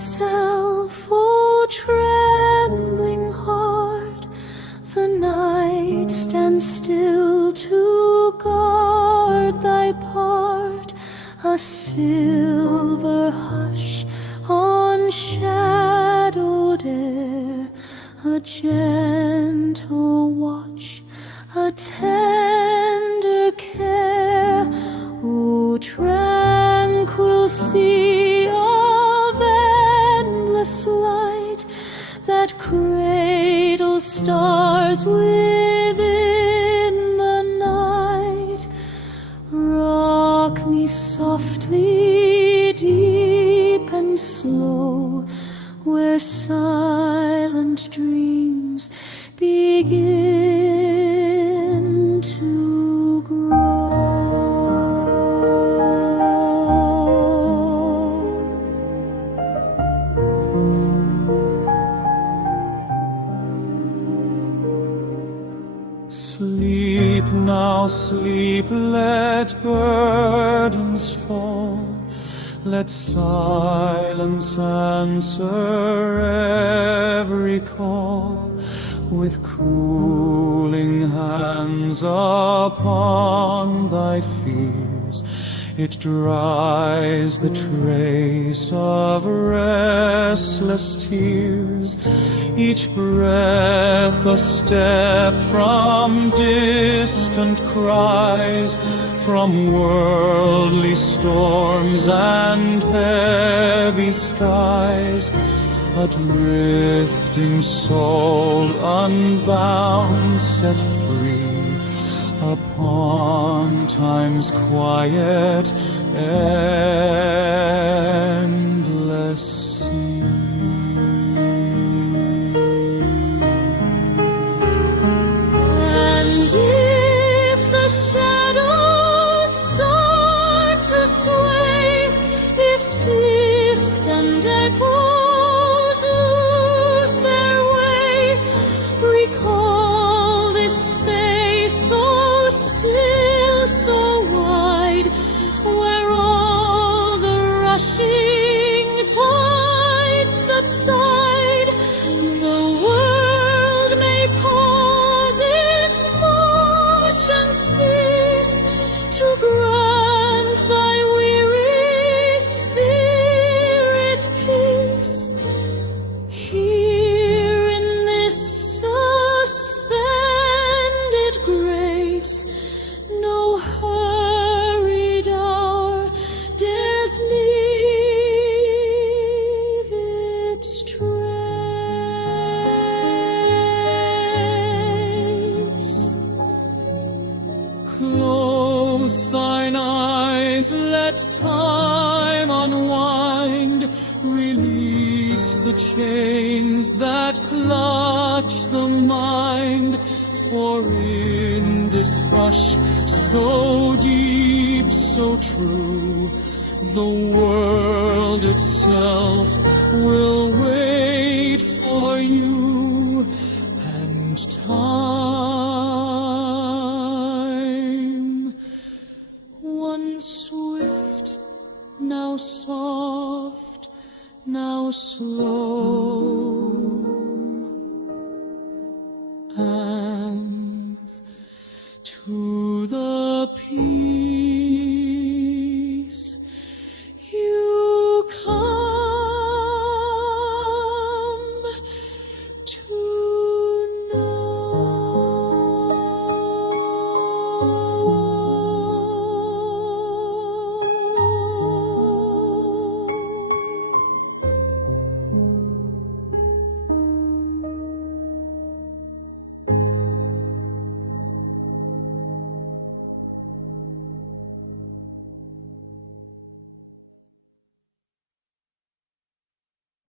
myself, O trembling heart. The night stands still to guard thy part, a silver hush on shadowed air, a gentle watch, a tender care. O tranquil sea of endless light, that cradles stars within the night, rock me softly, deep and slow, where silent dreams begin to grow. Sleep now, sleep, let burdens fall. Let silence answer every call. With cooling hands upon thy fears, it dries the trace of restless tears. Each breath a step from distant cries, from worldly storms and heavy skies. A drifting soul unbound, set free upon time's quiet, endless sea. And if the shadows start to sway, if distant echoes lose their way, recall this space so still, so wide, where all the rushing tides subside. The world may pause, its motion cease, to grant thy weary spirit peace. Here in this suspended grace, no hurried hour dares leave its trace. Close thine eyes, let time unwind, release the chains that clutch the mind. For in this hush so deep, so true, the world itself will wait for you, and time, once swift, now soft, now slow,